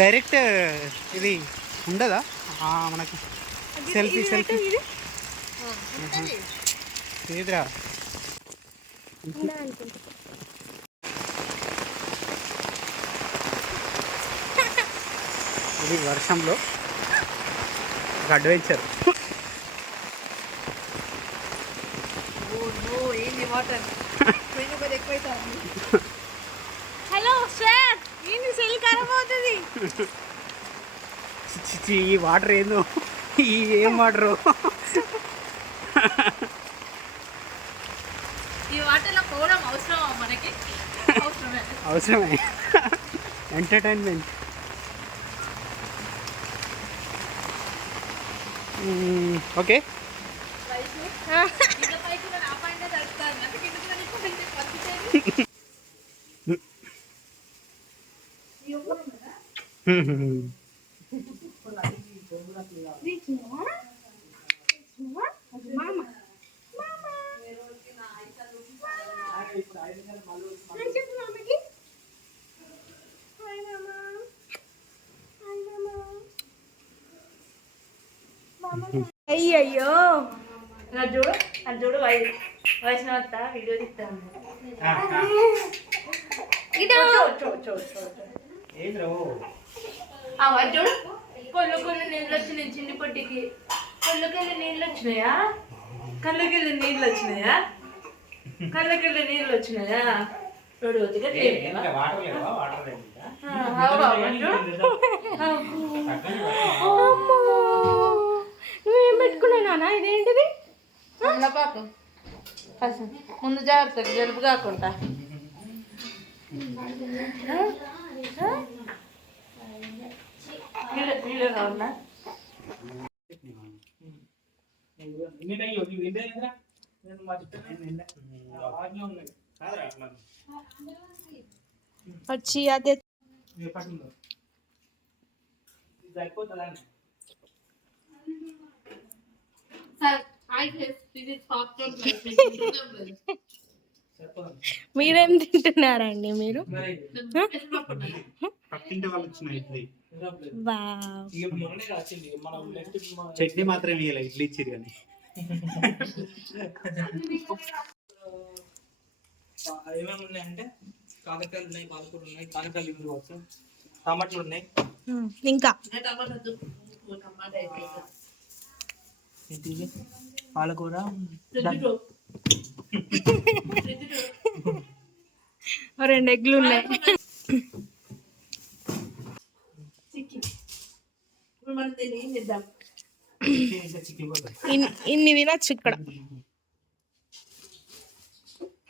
Direct ఇది ఉండదా? మనకి సెల్ఫీ సెల్ఫీ. లేదురా ఇది వర్షంలో ఒక అడ్వెంచర్. Hello sir. ఈ వాటర్ ఏందో? ఈ ఏం వాటరు? ఈ వాటర్లో పోవడం అవసరం మనకి? అవసరమే. అవసరమే. Entertainment okay. ఇంకా పైకి ఉన్న నా పైన తడుస్తాను నాకు కిందకి వెళ్ళి కొంచెం పంపించేది అయ్యయ్యో నా చూడు అది చూడు వై వైష్ణవత్త వీడియో తీస్తాను ఇదో ఆ వాడు చూడు కొల్లు కొల్లు నీళ్ళు వచ్చినాయి చిన్ని పొట్టికి. కళ్ళకెళ్ళి నీళ్ళు వచ్చినాయా? కళ్ళకెళ్ళి నీళ్ళు వచ్చినాయా? కళ్ళకెళ్ళి నీళ్ళు వచ్చినాయా? చూడు నువ్వేం పెట్టుకున్నానా ఇదేంటిది? పాకు ముందు జాగ్రత్త జలుబు కాకుండా. వచ్చి అదే మీరేం తింటున్నారండి మీరు? పక్కింటి వాళ్ళు వచ్చిన ఇడ్లీ. చట్నీ మాత్రం ఇవ్వాలి ఇడ్లీ ఇచ్చిరు కానీ. ఏమేమి ఉన్నాయంటే కాకరకాయలు ఉన్నాయి పాలకూర ఉన్నాయి కాకరకాయలు ఇవి కావచ్చు. టమాటాలు ఉన్నాయి. ఇంకా? పాలకూర? రెండు ఎగ్లు ఉన్నాయి చికెన్ కూడా ఇన్- ఇన్ని తినచ్చు ఇక్కడ.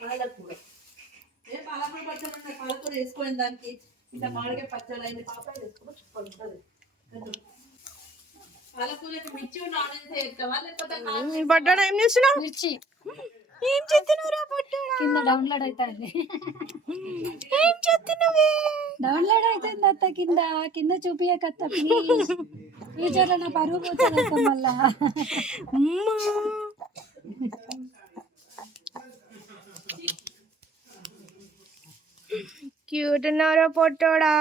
పాలకూర. ఏ పాలకూర పచ్చడి అంటే పాలకూర వేసుకోని దానికి ఇంత మామిడికాయ పచ్చడి అయింది పాపాయ వేసుకో సూపర్ ఉంటుంది పాలకూరకి మిర్చి ఉన్న ఆనియన్స్ వేస్తావా? లేకపోతే ఏం చేస్తున్నావు? మిర్చి. ఏం పడ్డా కింద డౌన్లోడ్ అవుతుంది. ఏం డౌన్లోడ్ అవుతుంది అత్త కింద. కింద చూపియకత్త ప్లీజ్ ఫ్యూచర్లో నా పరువు పోతుంది అత్త మళ్ళా. క్యూట్ ఉన్నారా పొట్టోడా?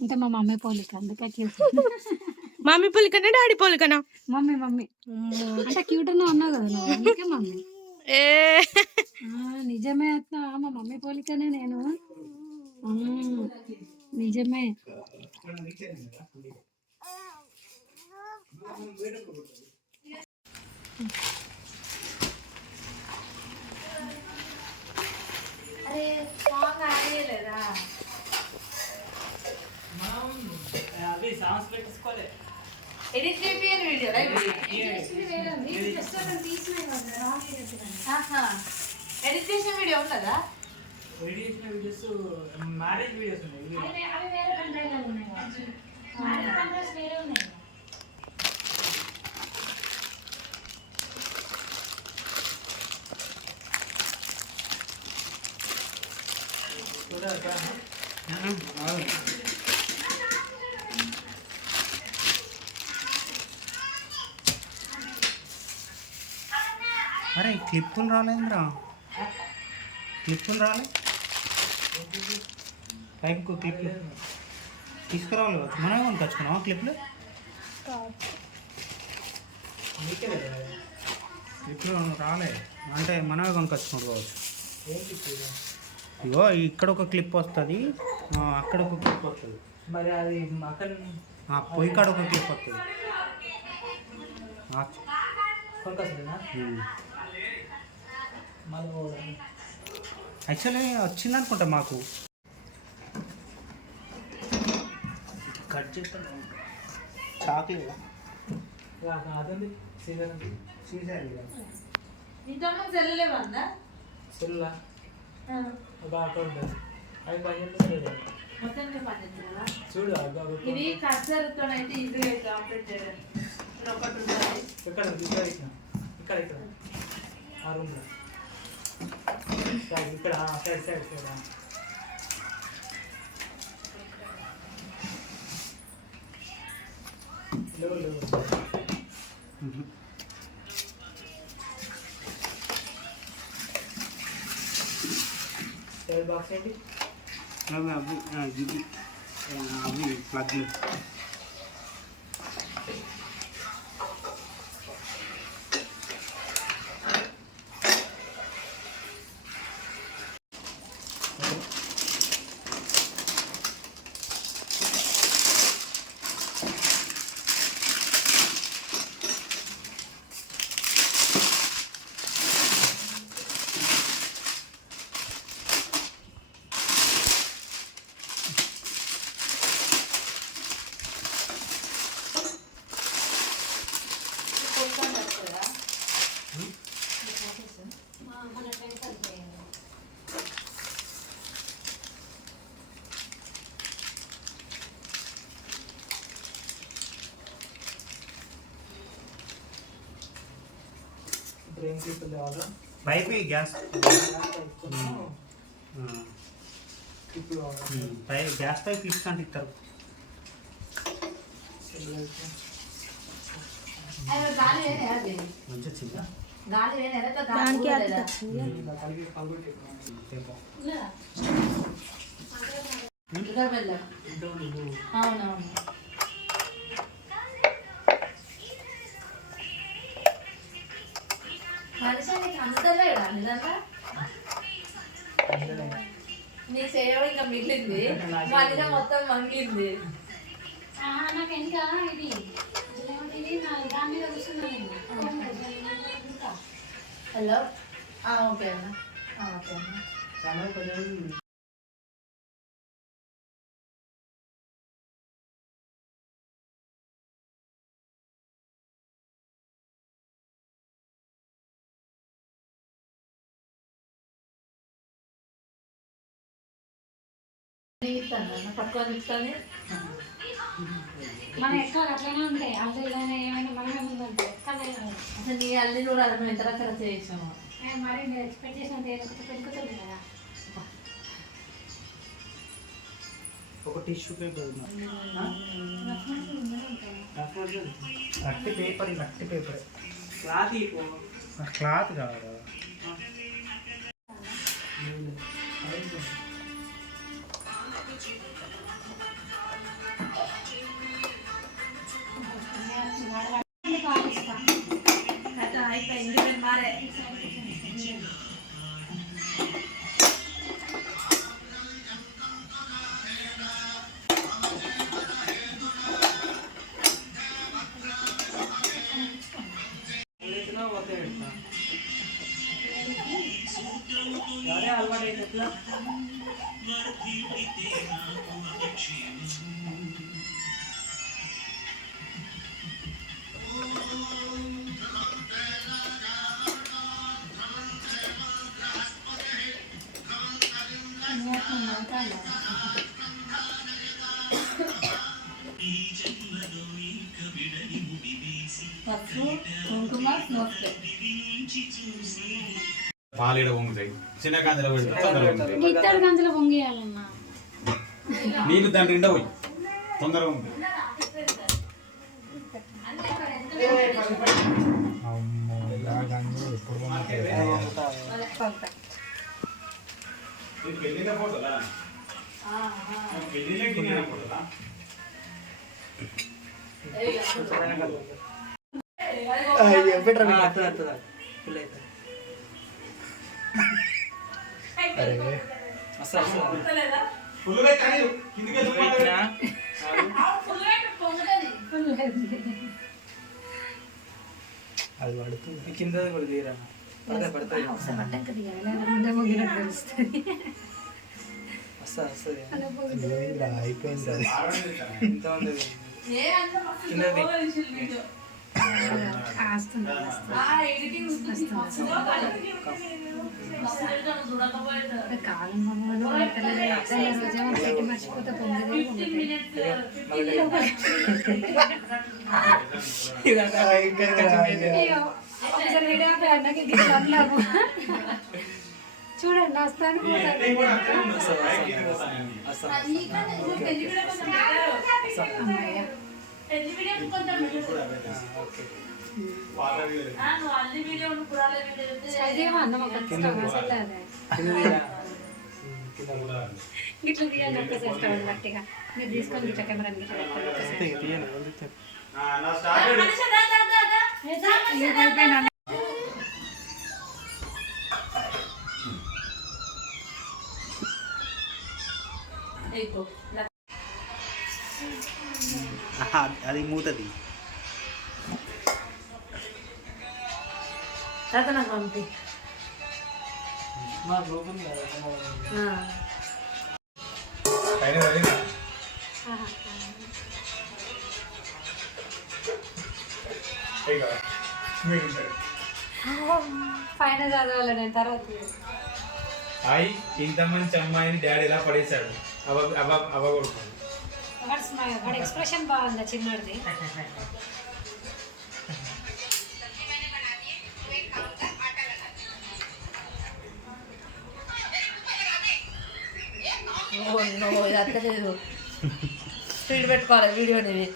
అంటే మా మమ్మీ పోలిక అందుకే క్యూట్ మమ్మీ పొలికనా డాడీ పొలికనా? Mummy mummy. అంటే క్యూట్ అన్నా ఉన్నావు కదా నువ్వు అందుకే మమ్మీ. ఏ. నిజమే అత్త మా మమ్మీ పోలికనే నేను. నిజమే. అవి ఎడిట్ చేపియని వీడియో ఎడిట్ చేసిన వీడియో ఉంటుందా రెడీ చేసిన వీడియోస్ మ్యారేజ్ వీడియోస్ ఉన్నాయి. ఇవి అరే క్లిప్పులు రాలేదురా. క్లిప్పులు రాలే. పైకి క్లిప్లు. తీసుకురావాలి. మనమే కొనుకొచ్చుకున్నావా క్లిప్లు? క్లిప్లు రాలే. అంటే మనమే కొనుకొచ్చుకున్నాడు కావచ్చు. ఏంటి ఇది? ఇగో ఇక్కడ ఒక క్లిప్ వస్తుంది. అక్కడ ఒక క్లిప్ వస్తుంది. మరి అది పొయ్యి కాడ ఒక క్లిప్ వస్తుంది. యాక్చువల్లీ వచ్చింది అనుకుంటా మాకు. కట్ చేస్తాను. సీజన్. ఇంతకుముందు సెల్లా అది? పని పనిచేస్తుందా చూడు అగ్గ ఇది కర్సర్తో అయితే ఈజీగా ఆపరేట్ చేయడం ఇక్కడ ఒకటి ఉంటుంది ఇక్కడ ఇక్కడ ఇక్కడ ఇక్కడ ఇక్కడ ఆ రూమ్లో ఇక్కడ సైడ్ సైడ్ సైడ్ లేవు లేవు సైడ్ బాక్స్ ఏంటి అవి అవి ఆ, ఇవి ఆ, అవి ప్లగ్లు ఇప్పుడు ఏం తీసుకుంది ఆర్డర్ పైప్ గ్యాస్ ఇప్పుడు పై గ్యాస్ పై క్లిప్స్ అంటే ఇస్తారు గాలి వేరే అది. మంచిగా చిన్న మనిషి నీకు అందుతలేడా నిజంగా నీ సేవ ఇంకా మిగిలింది మధ్యలో మొత్తం మంగింది నాకు ఇంకా ఇది ఇది నా దాని మీద కూర్చున్నాను హలో ఓకే అన్న. ఓకే అన్న మన ఎక్కువ అట్లనే ఉంటాయి ఏమైనా మనమే ముందంటే కానీ అసలు నీ అల్లి కూడా చేసాము మరి మీరు ఎక్స్పెక్ట్ కదా. ఒక టిష్యూ పేపర్ గట్టి పేపర్ గట్టి పేపర్ క్లాత్ క్లాత్ కాదు కదా అయిపోయింది మారే పాలేడ వంగుతాయి చిన్న గంజల గంజల తొందరగా నీళ్ళు దాని నిండా పోయి తొందరగా ఉంటుంది పెళ్ళిన కిందికి పెట్టినా? ఈ కిందది కూడా తీరా ముగినట్టు తెలుస్తుంది వస్తా వస్తుంది అయిపోయింది వస్తుంది కాలం మమ్మల్ని రోజేమో పెట్టి మర్చిపోతే పొంగదే చూడండి వస్తాను పోతాను. వస్తా అమ్మయ్య. ఓకే. అదేమో అన్నం ఒక ఇష్టం అసలు అదే. కింద తీరా గిట్ల తీయండి ఒక్కసారి స్టవ్ గట్టిగా. మీరు తీసుకొని గిట్ల కెమెరా గిట్ల అది మూతది తాత నాకు పంపి మా గ్రూప్ ఉంది కదా ఆ. పైన చదవాలి నేను తర్వాత అయి ఇంత మంచి అమ్మాయిని డాడీ ఎలా పడేశాడు అవ అవ అవ్వకూడదు వాడు ఎక్స్ప్రెషన్ బాగుంది చిన్నది ఓ నో ఇది అత్తలేదు స్పీడ్ పెట్టుకోవాలి వీడియోని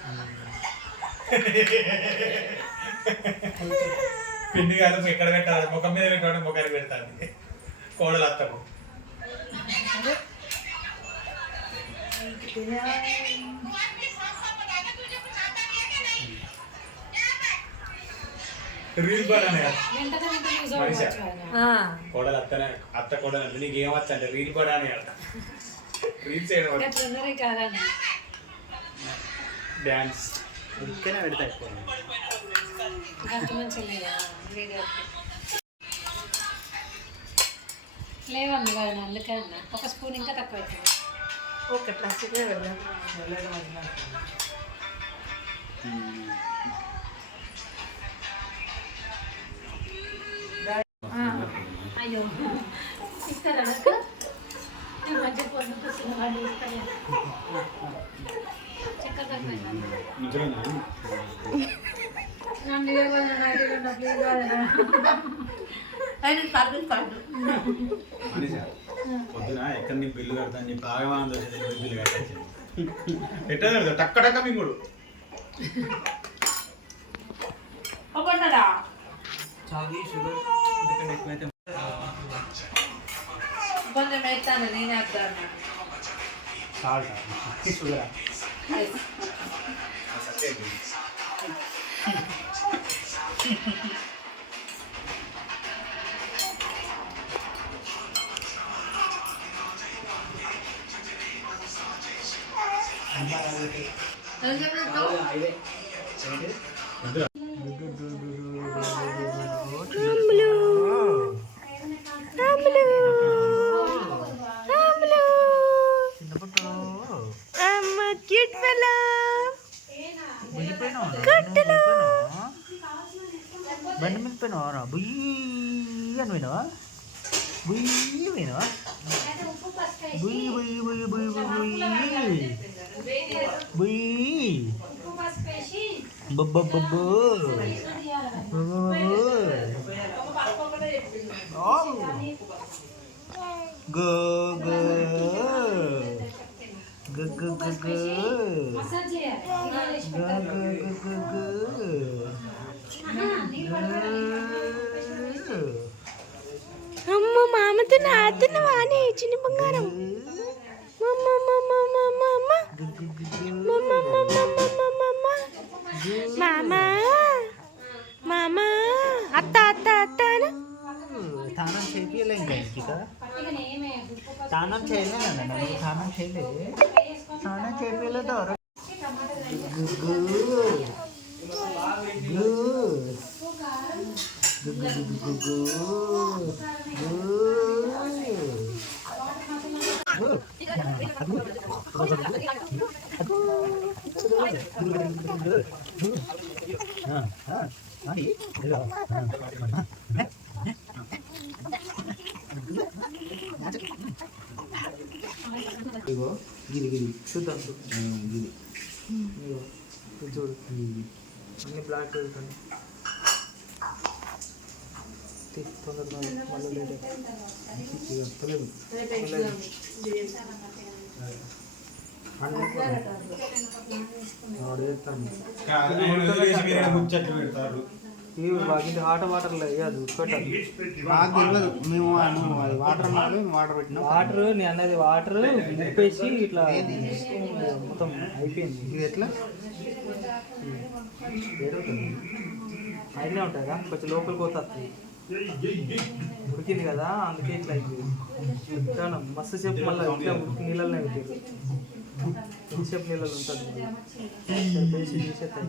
పిండి కాదు ఎక్కడ పెట్టాలి? ముఖం మీద పెట్టాలి ముఖాన్ని పెడతాను. కోడలు అత్తకు. రీల్. ఆ. కోడలు అత్తనే అత్త కోడలు నీకు ఏమొచ్చు అంటే. రీల్ పడాలి అంట రీల్స్ డ్యాన్స్ ఉరికేనే పెడతా లేవమ్మ కదా అందుకన్నా ఒక స్పూన్ ఇంకా తక్కువ అవుతుంది Oh, qué plástico de verdad. Me ఎట్లా కడతా టక్క టక్క మింగుడు ఒక్కడా చాలు షుగర్ ఎందుకంటే ఎక్కువైతే కొంచెం వేస్తాను నేనే వస్తాను సాల్ట్ షుగర్ ఇదే క్యూట్ బండి మీద పోయినావా బుయ్యి అని పోయినావా బుయ్యి పోయినావా బుయ్యి బుయ్యి బుయ్యి బుయ్యి బుయ్యి Wih. Bebe bebe. Bebe bebe. Om. Ge ge. Ge ge ge ge. Ge ge ge ge ge. అమ్మ మామతో నాతో వానే ఇచ్చిన బంగారం స్నానం చేయలేదు నువ్వు స్నానం చేయలేదు స్నానం చేపియలేదు ఇగో గిరి గిరి. చూద్దాం గిరి. చూడు అన్ని బ్లాక్ వెళ్తాను తొందరగా మళ్ళీ లేట్ ఇక తెలియదు ముచ్చట్లు పెడతారు ఇవి బాగా ఆట వాటర్లో వేయదు పెట్టాలి మాకు తెలియదు మేము అది వాటర్ అన్నాడు వాటర్ పెట్టినా. వాటర్ నేను అన్నది వాటర్ ఉప్పేసి ఇట్లా మొత్తం అయిపోయింది. ఇది ఎట్లా? అయినే ఉంటుందా కొంచెం లోపలికి పోతుంది. ఉడికింది కదా అందుకే ఇట్లా అయిపోయింది మస్తు సేపు మళ్ళీ ఇట్లా ఉడికి నీళ్ళల్లో పెట్టారు ఎంతసేపు నీళ్ళలో ఉంటుంది. తీసేస్తాయి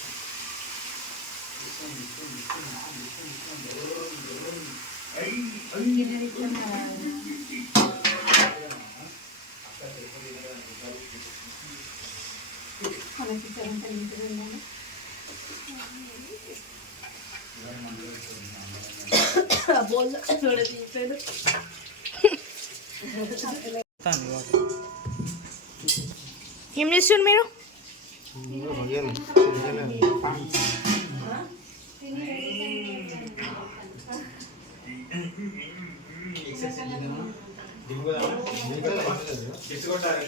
ఏమన్నా అన్నారా ఏం చేస్తున్నారు మీరు?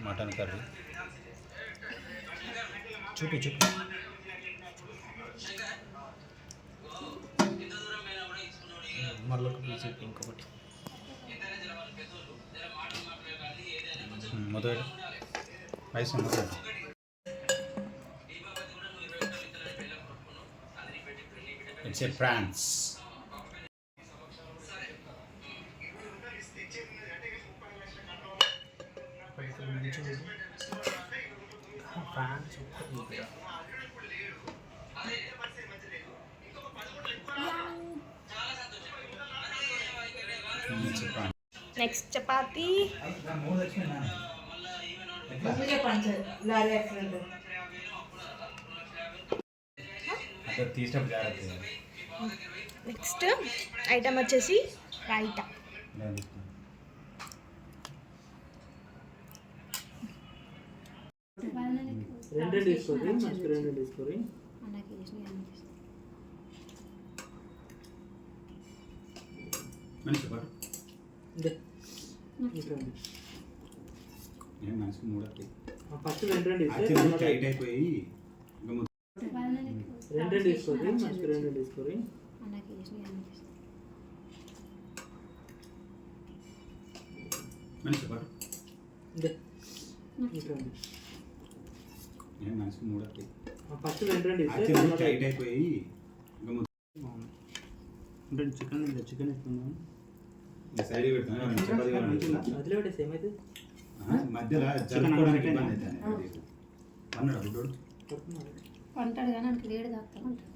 Mutton curry. చూపి చూపి. మళ్ళొక ఒక పీస్ ఇంకొకటి. మొదటి రైస్ మొదటి it's a France next chapati next item వచ్చేసి రైతా. రెండు తీసుకోరి మంచి రెండు తీసుకోరి మనిషి పాటు ఫస్ట్ రెండు రెండు. టైట్ అయిపోయి రెండు రెండు తీసుకోరి మంచి రెండు రెండు తీసుకోరి మనిషి మనిషికి మూడొత్తి ఆ ఫస్ట్ రెండు రెండు. టైట్ అయిపోయి చికెన్ చికెన్ ఎత్తున్నాను ఇంకా సైడ్ పెడతాను మధ్యలో జరుపుకోవడానికి ఇబ్బంది అవుతుంది. అన్నాడు బుడ్డోడు అంటాడు కానీ అంటే లేడు తాగుతామంటాడు